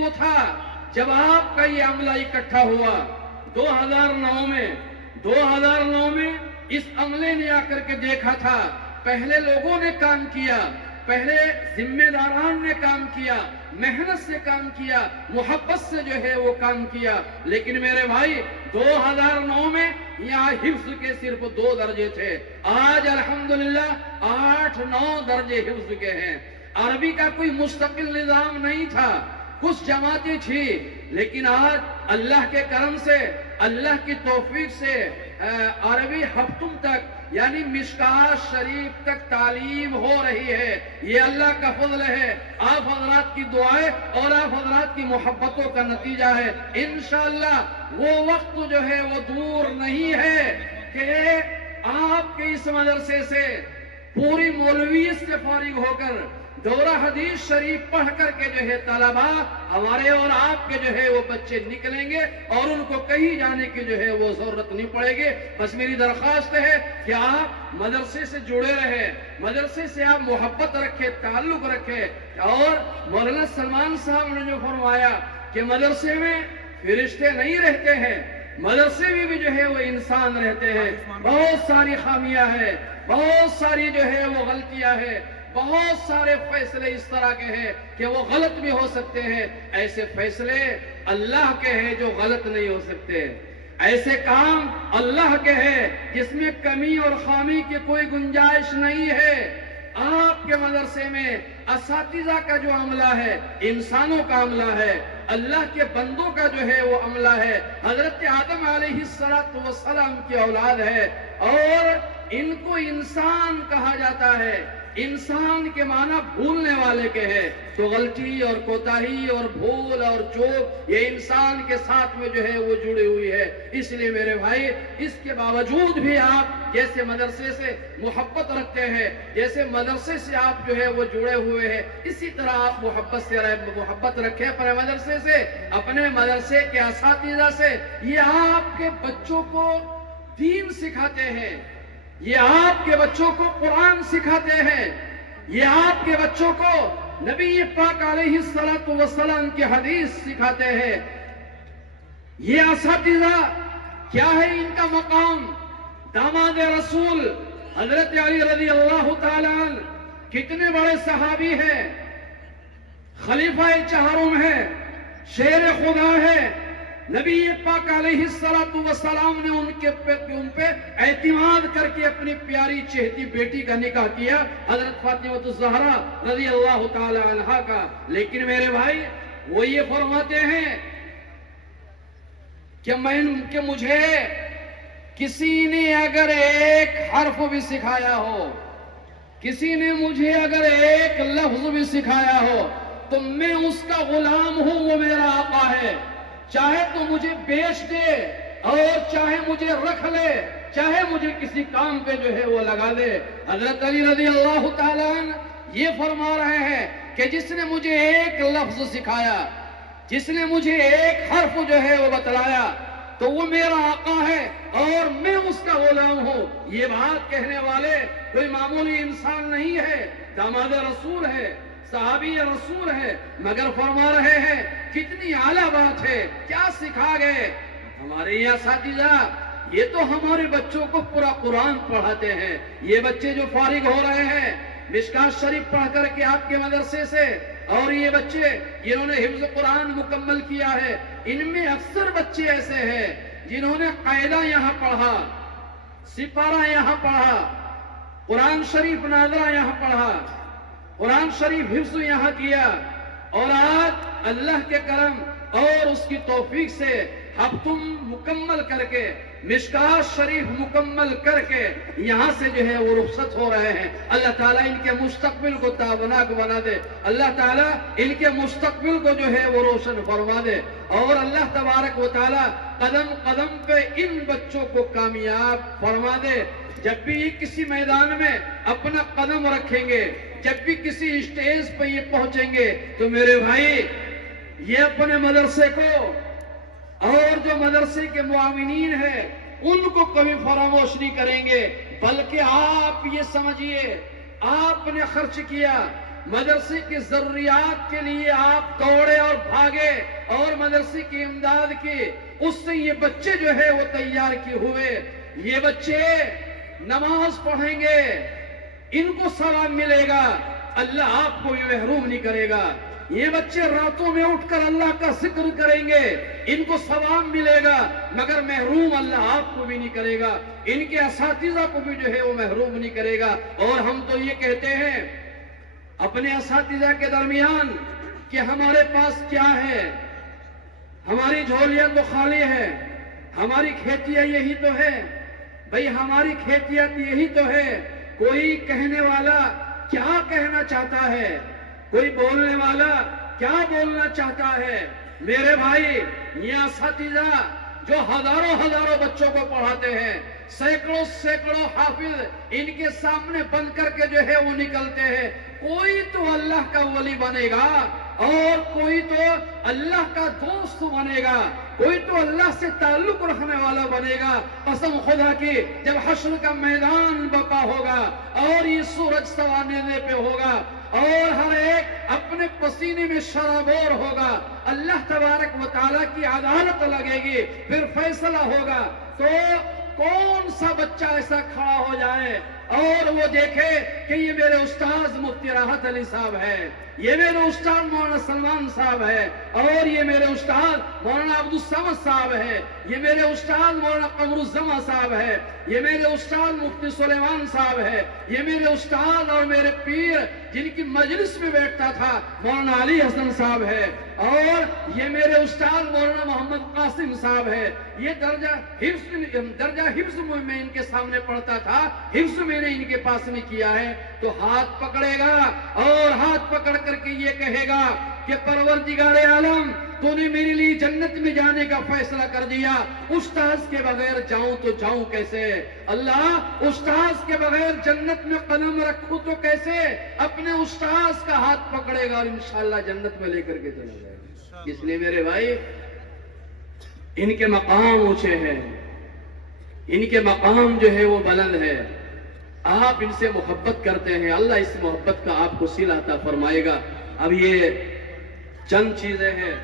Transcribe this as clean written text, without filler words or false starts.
وہ تھا جب آپ کا یہ عملہ اکٹھا ہوا 2009 میں اس عملے نے آ کر کے دیکھا تھا، پہلے لوگوں نے کام کیا، پہلے ذمہ داران نے کام کیا، محنت سے کام کیا، محبت سے جو ہے وہ کام کیا، لیکن میرے بھائی 2009 میں یہاں حفظ کے صرف 2 درجے تھے، آج الحمدللہ 8-9 درجے حفظ کے ہیں۔ عربی کا کوئی مستقل نظام نہیں تھا، کچھ جماعتیں تھی، لیکن آج اللہ کے کرم سے، اللہ کی توفیق سے عربی ہفتم تک یعنی مشکات شریف تک تعلیم ہو رہی ہے۔ یہ اللہ کا فضل ہے، آپ حضرات کی دعائیں اور آپ حضرات کی محبتوں کا نتیجہ ہے۔ انشاءاللہ وہ وقت جو ہے وہ دور نہیں ہے کہ آپ کے اس مدرسے سے پوری مولویت سے فارغ ہو کر دورہ حدیث شریف پڑھ کر کے جو ہے طلباء ہمارے اور آپ کے جو ہے وہ بچے نکلیں گے اور ان کو کہیں جانے کی جو ہے وہ ضرورت نہیں پڑے گی۔ بس میری درخواست ہے کہ آپ مدرسے سے جڑے رہے، مدرسے سے آپ محبت رکھے، تعلق رکھے، اور مولانا سلمان صاحب نے جو فرمایا کہ مدرسے میں فرشتے نہیں رہتے ہیں، مدرسے میں بھی جو ہے وہ انسان رہتے ہیں، بہت ساری خامیاں ہیں، بہت ساری جو ہے وہ غلطیاں ہیں، بہت سارے فیصلے اس طرح کے ہیں کہ وہ غلط بھی ہو سکتے ہیں، ایسے فیصلے اللہ کے ہیں جو غلط نہیں ہو سکتے، ایسے کام اللہ کے ہیں جس میں کمی اور خامی کی کوئی گنجائش نہیں ہے۔ آپ کے مدرسے میں اساتذہ کا جو عملہ ہے انسانوں کا عملہ ہے، اللہ کے بندوں کا جو ہے وہ عملہ ہے، حضرت آدم علیہ السلام کی اولاد ہے، اور ان کو انسان کہا جاتا ہے۔ انسان کے معنی بھولنے والے کے ہیں، تو غلطی اور کوتاہی اور بھول اور چوک یہ انسان کے ساتھ میں جو ہے وہ جڑی ہوئی ہے۔ اس لیے میرے بھائی اس کے باوجود بھی آپ جیسے مدرسے سے محبت رکھتے ہیں، جیسے مدرسے سے آپ جو ہے وہ جڑے ہوئے ہیں، اسی طرح آپ محبت رکھیں اپنے مدرسے سے، اپنے مدرسے کے اساتذہ سے۔ یہ آپ کے بچوں کو دین سکھاتے ہیں، یہ آپ کے بچوں کو قرآن سکھاتے ہیں، یہ آپ کے بچوں کو نبی پاک علیہ السلام کی حدیث سکھاتے ہیں۔ یہ اساتذہ کیا ہے ان کا مقام؟ داماد رسول حضرت علی رضی اللہ تعالی عنہ کتنے بڑے صحابی ہیں، خلیفہ چہارم ہیں، شیر خدا ہے، نبی پاک علیہ السلام نے ان پہ اعتماد کر کے اپنی پیاری چہتی بیٹی کا نکاح کیا، حضرت فاطمہ الزہرا رضی اللہ تعالی عنہا کا۔ لیکن میرے بھائی وہ یہ فرماتے ہیں کہ مجھے کسی نے اگر ایک حرف بھی سکھایا ہو، کسی نے مجھے اگر ایک لفظ بھی سکھایا ہو تو میں اس کا غلام ہوں، وہ میرا آقا ہے، چاہے تو مجھے بیچ دے اور چاہے مجھے رکھ لے، چاہے مجھے کسی کام پہ جو ہے وہ لگا دے۔ حضرت علی رضی اللہ تعالیٰ عنہ یہ فرما رہے ہیں کہ جس نے مجھے ایک لفظ سکھایا، جس نے مجھے ایک حرف جو ہے وہ بتلایا تو وہ میرا آقا ہے اور میں اس کا غلام ہوں۔ یہ بات کہنے والے کوئی معمولی انسان نہیں ہے، داماد رسول ہے، صحابی رسول ہے، مگر فرما رہے ہیں کتنی اعلیٰ بات ہے، کیا سکھا گئے ہمارے یہ اساتذہ۔ یہ تو ہمارے بچوں کو پورا قرآن پڑھاتے ہیں، یہ بچے جو فارغ ہو رہے ہیں مشکات شریف پڑھ کر کے آپ کے مدرسے سے، اور یہ بچے جنہوں نے حفظ قرآن مکمل کیا ہے، ان میں اکثر بچے ایسے ہیں جنہوں نے قاعدہ یہاں پڑھا، سپارہ یہاں پڑھا، قرآن شریف ناظرہ یہاں پڑھا، قرآن شریف حفظ یہاں کیا، اور آج اللہ کے کرم اور اس کی توفیق سے ہفتم مکمل کر کے مشکات شریف مکمل کر کے یہاں سے جو ہے وہ رخصت ہو رہے ہیں۔ اللہ تعالیٰ ان کے مستقبل کو تابناک بنا دے، اللہ تعالیٰ ان کے مستقبل کو جو ہے وہ روشن فرما دے، اور اللہ تبارک و تعالیٰ قدم قدم پہ ان بچوں کو کامیاب فرما دے۔ جب بھی یہ کسی میدان میں اپنا قدم رکھیں گے، جب بھی کسی اسٹیج پہ یہ پہنچیں گے تو میرے بھائی یہ اپنے مدرسے کو اور جو مدرسے کے معاونین ہیں ان کو کبھی فراموش نہیں کریں گے، بلکہ آپ یہ سمجھیے آپ نے خرچ کیا، مدرسے کی ضروریات کے لیے آپ دوڑے اور بھاگے۔ بھاگے اور مدرسے کی امداد کی، اس سے یہ بچے جو ہے وہ تیار کیے ہوئے، یہ بچے نماز پڑھیں گے، ان کو ثواب ملے گا، اللہ آپ کو بھی محروم نہیں کرے گا۔ یہ بچے راتوں میں اٹھ کر اللہ کا ذکر کریں گے، ان کو ثواب ملے گا، مگر محروم اللہ آپ کو بھی نہیں کرے گا، ان کے اساتذہ کو بھی جو ہے وہ محروم نہیں کرے گا۔ اور ہم تو یہ کہتے ہیں اپنے اساتذہ کے درمیان کہ ہمارے پاس کیا ہے، ہماری جھولیاں تو خالی ہے، ہماری کھیتیاں یہی تو ہے، بھئی ہماری کھیتیاں یہی تو ہے۔ کوئی کہنے والا کیا کہنا چاہتا ہے، کوئی بولنے والا کیا بولنا چاہتا ہے؟ میرے بھائی، یہ اساتذہ جو ہزاروں بچوں کو پڑھاتے ہیں، سینکڑوں حافظ ان کے سامنے بن کر کے جو ہے وہ نکلتے ہیں، کوئی تو اللہ کا ولی بنے گا اور کوئی تو اللہ کا دوست بنے گا، کوئی تو اللہ سے تعلق رکھنے والا بنے گا۔ قسم خدا کی، جب حشر کا میدان برپا ہوگا اور یہ سورج سوانے پہ ہوگا اور ہر ایک اپنے پسینے میں شرابور ہوگا، اللہ تبارک و تعالیٰ کی عدالت لگے گی، پھر فیصلہ ہوگا، تو کون سا بچہ ایسا کھڑا ہو جائے اور وہ دیکھے کہ یہ میرے استاذ مفتی راحت علی صاحب ہے، یہ میرے استاد مولانا سلمان صاحب ہے، اور یہ میرے استاد مولانا عبد الصمد صاحب ہے، یہ میرے استاد مولانا قمر الزمان صاحب ہے، یہ میرے استاد مفتی سلیمان صاحب ہے، یہ میرے استاد اور میرے پیر جن کی مجلس میں بیٹھتا تھا مولانا علی حسن صاحب ہے، اور یہ میرے استاد مولانا محمد قاسم صاحب ہے۔ یہ درجہ حفظ میں ان کے سامنے پڑھتا تھا، حفظ میں نے ان کے پاس نہیں کیا ہے، تو ہاتھ پکڑے گا اور ہاتھ پکڑ کر کے یہ کہے گا کہ پروردگار عالم، تو نے میرے لیے جنت میں جانے کا فیصلہ کر دیا، استاذ کے بغیر جاؤں تو جاؤں کیسے؟ اللہ، استاذ کے بغیر جنت میں قدم رکھوں تو کیسے؟ اپنے استاذ کا ہاتھ پکڑے گا اور انشاءاللہ جنت میں لے کر کے چلا جائے گا۔ اس لیے میرے بھائی، ان کے مقام اونچے ہیں، ان کے مقام جو ہے وہ بلند ہے، آپ ان سے محبت کرتے ہیں، اللہ اس محبت کا آپ کو صلہ عطا فرمائے گا۔ اب یہ چند چیزیں ہیں